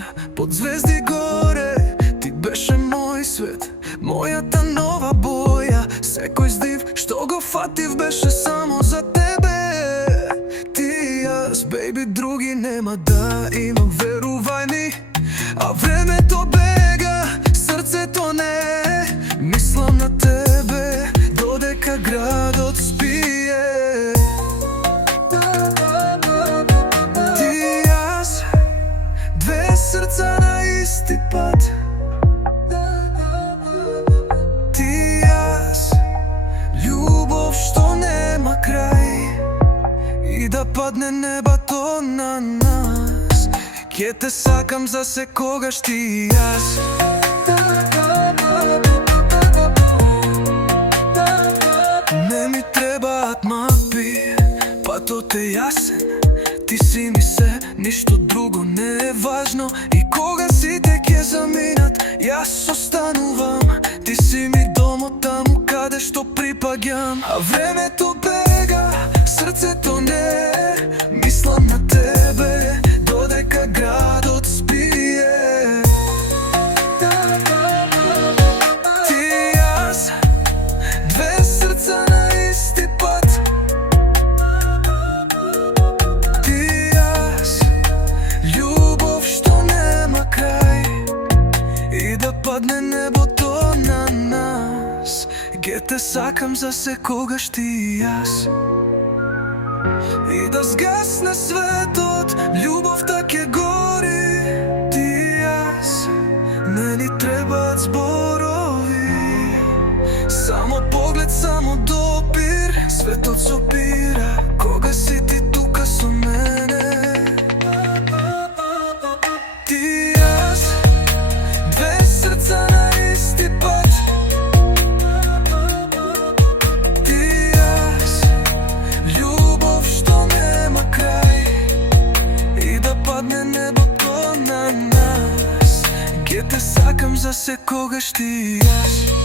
носа под звезди горе. Ти беше мој свет, мојата нова боја. Секој здив што го фатив беше само за тебе. Ти и јас, бейби, други нема да имам, верувај ми. А времето бега, срцето не. Мислам на тебе додека градот спие. Ти и јас, две срца на исти пат. Ти и јас, љубов што нема крај. И да падне небото на нас, ќе те сакам за секогаш ти и јас. Не ми требаат мапи, патот е јасен. Ти си ми се, ништо друго не е важно. И кога сите ќе заминат, јас останувам. Ти си ми домот таму каде што припаѓам. А времето бега, срцето не. Мислам на тебе додека градот спие. Ти и јас, две срца на исти пат. Ти и јас, љубов што нема крај. И да падне небото на нас, ќе те сакам за секогаш ти и јас. И да згасне светот, љубовта ќе гори. Ти и јас, не ни требаат зборови. Само поглед, само допир, светот сопира кога си ти тука со мене. Ти и јас, две срца на исти пат. Ти и јас, љубов што нема крај. И да падне небото на нас, ќе те сакам за секогаш ти и јас.